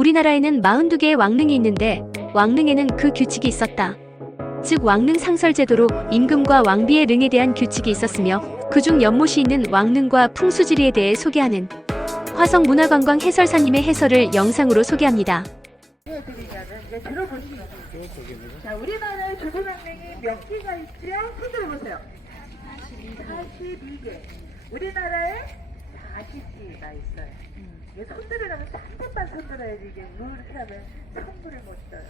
우리나라에는 42개의 왕릉이 있는데 왕릉에는 그 규칙이 있었다. 즉 왕릉 상설제도로 임금과 왕비의 릉에 대한 규칙이 있었으며 그중 연못이 있는 왕릉과 풍수지리에 대해 소개하는 화성문화관광 해설사님의 해설을 영상으로 소개합니다. 드리자면 이제 들어보시면 자, 우리나라의 조선왕릉이 몇 개가 있죠? 손 들어보세요. 42개. 우리나라에 40개가 있어요. 이게 손들으려면 한 번만 손들어야지 이게 이렇게 하면 선물을 못 써요.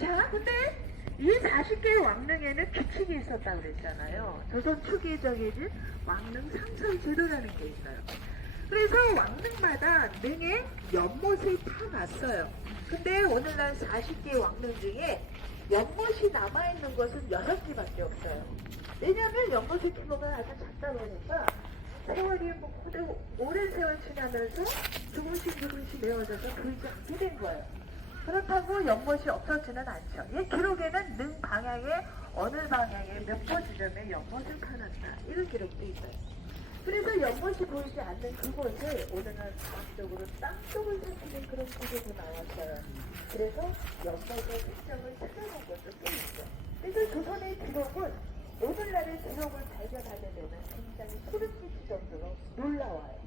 자, 근데 이 40개의 왕릉에는 규칙이 있었다고 그랬잖아요. 조선 초기에 정해진 왕릉 상설 제도라는 게 있어요. 그래서 왕릉마다 능에 연못을 타놨어요. 근데 오늘날 40개의 왕릉 중에 연못이 남아있는 것은 6개밖에 없어요. 왜냐하면 연못을 규모가 아주 작다 보니까 세월이 오랜 세월 지나면서 조금씩 메워져서 보이지 않게 된 거예요. 그렇다고 연못이 없어지는 않죠. 이 기록에는 능 방향에 어느 방향에 몇 번 지점에 연못을 파놨다 이런 기록도 있어요. 그래서 연못이 보이지 않는 그곳을 오늘은 과학적으로 땅속을 살피는 그런 기록이 나왔어요. 그래서 연못의 특성을 찾아본 것도 꽤 있죠. 그래서 조선의 기록은 오늘날의 기록을 발견하게 되면 굉장히 소름 끼칠 정도로 놀라워요.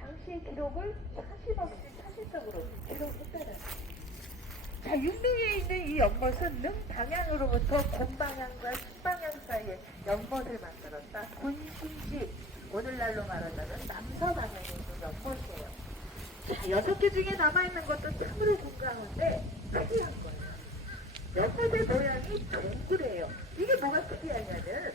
당시의 기록을 사실없이 사실적으로 기록했다는 거예요. 자, 육릉에 있는 이 연못은 능 방향으로부터 곤방향과 식방향 사이에 연못을 만들었다. 곤신지, 오늘날로 말하자면 남서 방향에 있는 연못이에요. 자, 6개 중에 남아있는 것도 참으로 공감한데 특이한 거예요. 연못의 모양이 동그래요. 이게 뭐가 특이하냐면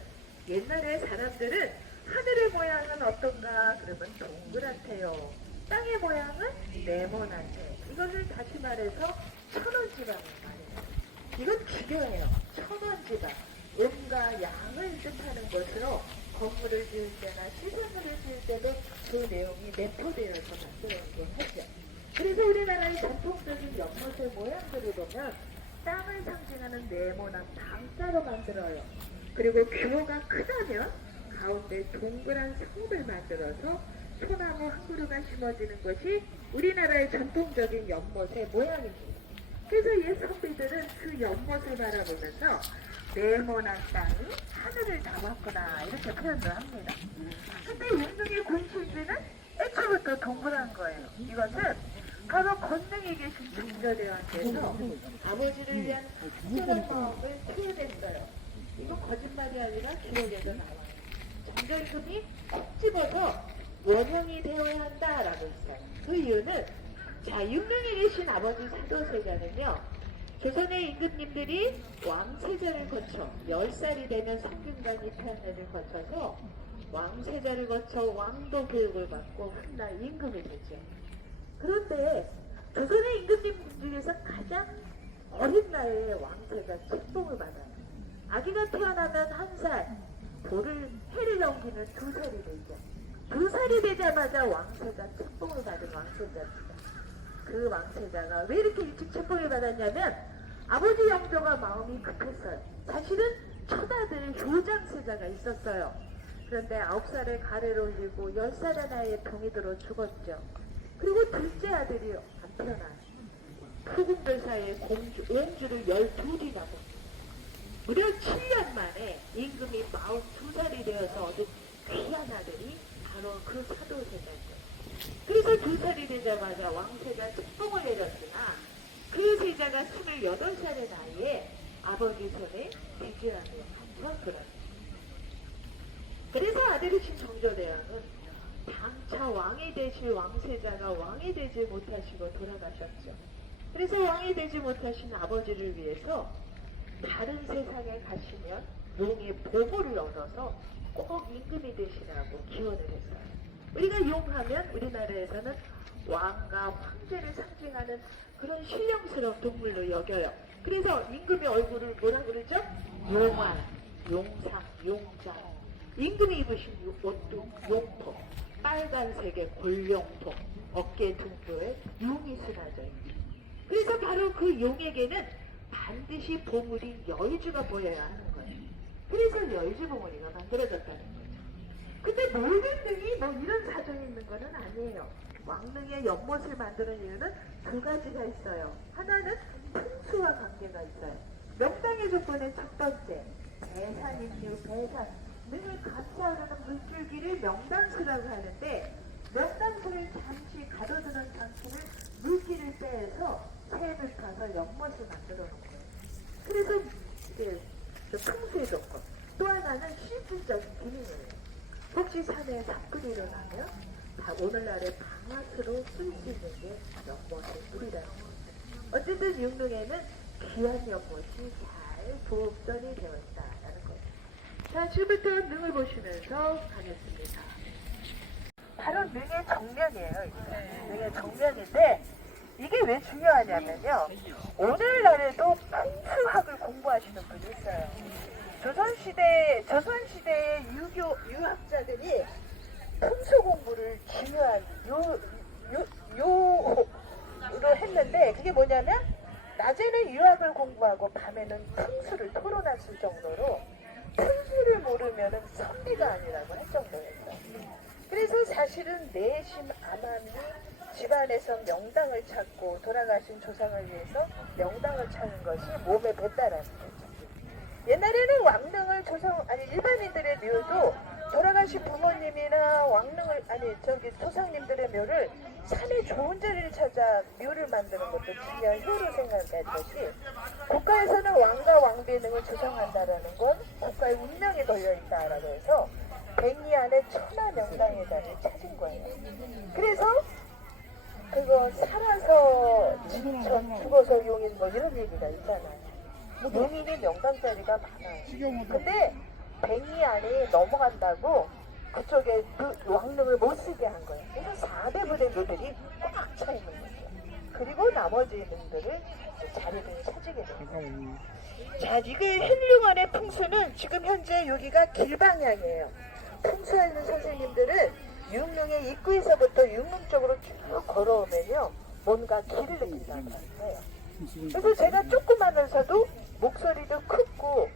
옛날에 사람들은 하늘의 모양은 어떤가 그러면 동그랗대요. 땅의 모양은 네모나대. 이것을 다시 말해서 천원지방을 말해요. 이건 기교예요. 천원지방. 음과 양을 뜻하는 것으로 건물을 지을 때나 시설물을 지을 때도 그 내용이 내포되어서 만들어진 하죠. 그래서 우리나라의 전통적인 연못의 모양들을 보면 땅을 상징하는 네모난 방자로 만들어요. 그리고 규모가 크다면 가운데 동그란 성을 만들어서 소나무 한 그루가 심어지는 것이 우리나라의 전통적인 연못의 모양입니다. 그래서 옛 선비들은 그 연못을 바라보면서 네모난 땅이 하늘을 담았구나 이렇게 표현을 합니다. 근데 육릉의 곤실지는 애초부터 동그란 거예요. 이것은 바로 건능에 계신 증조대왕께서 아버지를 위한 특별한 마음을 표현했어요. 이건 거짓말이 아니라 기록에도 나와요. 정전금이 콕 집어서 원형이 되어야 한다라고 했어요. 그 이유는 자, 육릉에 계신 아버지 사도세자는요, 조선의 임금님들이 왕세자를 거쳐 10살이 되면 성균관 입현례를 거쳐서 왕세자를 거쳐 왕도 교육을 받고 훗날 임금이 되죠. 그런데 조선의 임금님 중에서 가장 어린 나이에 왕세자 책봉을 받아요. 아기가 태어나면 1살, 해를 넘기는 2살이 되죠. 2살이 되자마자 왕세자 책봉을 받은 왕세자입니다. 그 왕세자가 왜 이렇게 일찍 책봉을 받았냐면 아버지 영조가 마음이 급했어요. 사실은 첫아들 효장세자가 있었어요. 그런데 9살에 가래를 올리고 10살의 나이에 병이 들어 죽었죠. 그리고 둘째 아들이 안 태어나요. 후궁들 사이에 옹주를 12뒤나 봅니다. 무려 7년 만에 임금이 42살이 되어서 얻은 귀한 아들이 바로 그 사도세자죠. 그래서 2살이 되자마자 왕세자 책봉을 내렸으나 그 세자가 28살의 나이에 아버지 손에 비주하며 한번 그러죠. 그래서 아들이신 정조대왕은 장차 왕이 되실 왕세자가 왕이 되지 못하시고 돌아가셨죠. 그래서 왕이 되지 못하신 아버지를 위해서 다른 세상에 가시면 용의 보물을 얻어서 꼭 임금이 되시라고 기원을 했어요. 우리가 용하면 우리나라에서는 왕과 황제를 상징하는 그런 신령스러운 동물로 여겨요. 그래서 임금의 얼굴을 뭐라 그러죠? 용왕, 용상, 용자. 임금이 입으신 옷도 용복, 빨간색의 골룡복, 어깨 둥도에 용이 수라져 있습니다. 그래서 바로 그 용에게는 반드시 보물인 여의주가 보여야 하는 거예요. 그래서 여의주 봉우리가 만들어졌다는 거예요. 근데 모든 등이 뭐 이런 사정이 있는 거는 아니에요. 왕릉의 연못을 만드는 이유는 두 가지가 있어요. 하나는 풍수와 관계가 있어요. 명당의 조건의 첫 번째, 배산입류, 배산. 능을 감싸는 물줄기를 명당수라고 하는데, 명당수를 잠시 가둬두는 장치는 물기를 빼서 샘을 타서 연못을 만들어 놓은 거예요. 그래서 이제 풍수의 조건. 또 하나는 실질적인 기능이에요. 혹시 산에 사건이 일어나면 다 오늘날의 방아수로 쓸 수 있는 게 연못의 물이라는 거죠. 어쨌든 육릉에는 귀한 연못이 잘 보존이 되어 있다라는 거죠. 자, 지금부터 능을 보시면서 가겠습니다. 바로 능의 정면이에요. 이게. 능의 정면인데 이게 왜 중요하냐면요. 오늘날에도 풍수학을 공부하시는 분이 있어요. 조선시대의 유학자들이 풍수 공부를 중요한 요로 했는데, 그게 뭐냐면 낮에는 유학을 공부하고 밤에는 풍수를 토론했을 정도로, 풍수를 모르면은 선비가 아니라고 할 정도였어요. 그래서 사실은 내심 암암이 집안에서 명당을 찾고 돌아가신 조상을 위해서 명당을 찾는 것이 몸에 뱄다라는 거죠. 옛날에는 왕릉을 일반인들의 묘도 돌아가신 부모님이나 조상님들의 묘를 산에 좋은 자리를 찾아 묘를 만드는 것도 중요한 효로 생각했듯이, 국가에서는 왕과 왕비의 능을 조성한다라는 건 국가의 운명에 걸려있다라고 해서 백리 안에 천하 명당의 자리를 찾은 거예요. 그래서 그거 살아서 지쳐 죽어서 용인 뭐 이런 얘기가 있잖아요. 용인이 명당 자리가 많아요. 근데 백리 안이 넘어간다고 그쪽에 그 왕릉을 못 쓰게 한 거예요. 그래서 4대부대 묘들이 꽉 차 있는 거죠. 그리고 나머지 능들을 자리를 찾게 됩니다. 자, 이게 헬륭원의 풍수는 지금 현재 여기가 길방향이에요. 풍수하는 선생님들은 육릉의 입구에서부터 육릉 쪽으로 쭉 걸어오면요, 뭔가 길을 느낀다는 거예요. 그래서 제가 조그마면서도 목소리도 크고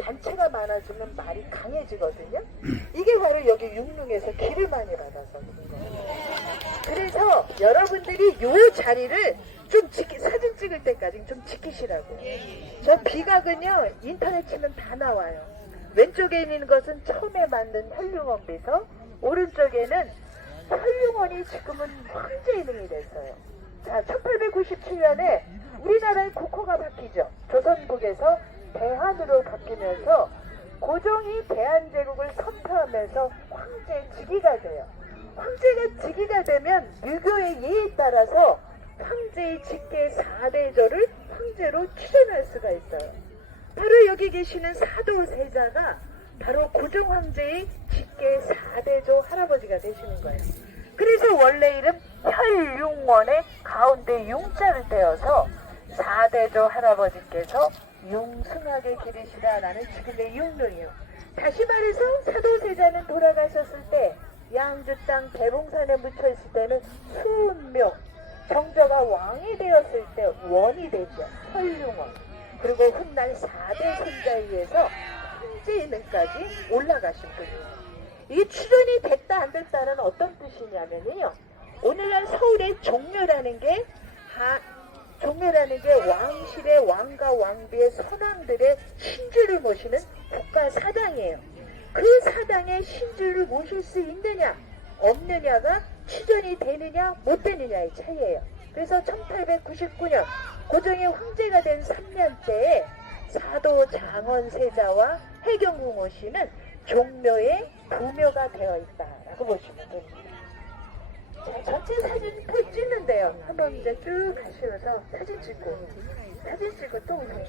단체가 많아지면 말이 강해지거든요. 이게 바로 여기 육릉에서 길을 많이 받아서 그런 거예요. 그래서 여러분들이 요 자리를 좀 사진 찍을 때까지 좀 지키시라고. 저 비각은요, 인터넷 치면 다 나와요. 왼쪽에 있는 것은 처음에 만든 헬륭원 비서, 오른쪽에는 헬륭원이 지금은 황제인흥이 됐어요. 자, 1897년에 우리나라의 국호가 바뀌죠. 조선국에서 대한으로 바뀌면서 고종이 대한제국을 선포하면서 황제 즉위가 돼요. 황제가 즉위가 되면 유교의 예에 따라서 황제의 직계 4대조를 황제로 추존할 수가 있어요. 바로 여기 계시는 사도세자가 바로 고종 황제의 직계 4대조 할아버지가 되시는 거예요. 그래서 원래 이름 혈융원의 가운데 융자를 떼어서 4대조 할아버지께서 융승하게 기르시라라는 지금의 육릉이요. 다시 말해서 사도세자는 돌아가셨을 때 양주 땅 대봉산에 묻혀있을 때는 수은묘, 정조가 왕이 되었을 때 원이 되죠. 혈융원. 그리고 훗날 4대 손자에 의해서 황제인흥까지 올라가신 분이에요. 이게 출연이 됐다 안 됐다는 어떤 뜻이냐면요, 오늘날 서울의 종묘라는 게 왕실의 왕과 왕비의 선왕들의 신주를 모시는 국가 사당이에요. 그 사당에 신주를 모실 수 있느냐 없느냐가 추전이 되느냐 못 되느냐의 차이예요. 그래서 1899년 고종이 황제가 된 3년째에 사도 장원세자와 해경궁호 씨는 종묘의 부묘가 되어 있다라고 보시면 됩니다. 자, 전체 사진 찍는데요. 한번 이제 쭉 가시면서 사진 찍고 또 오세요.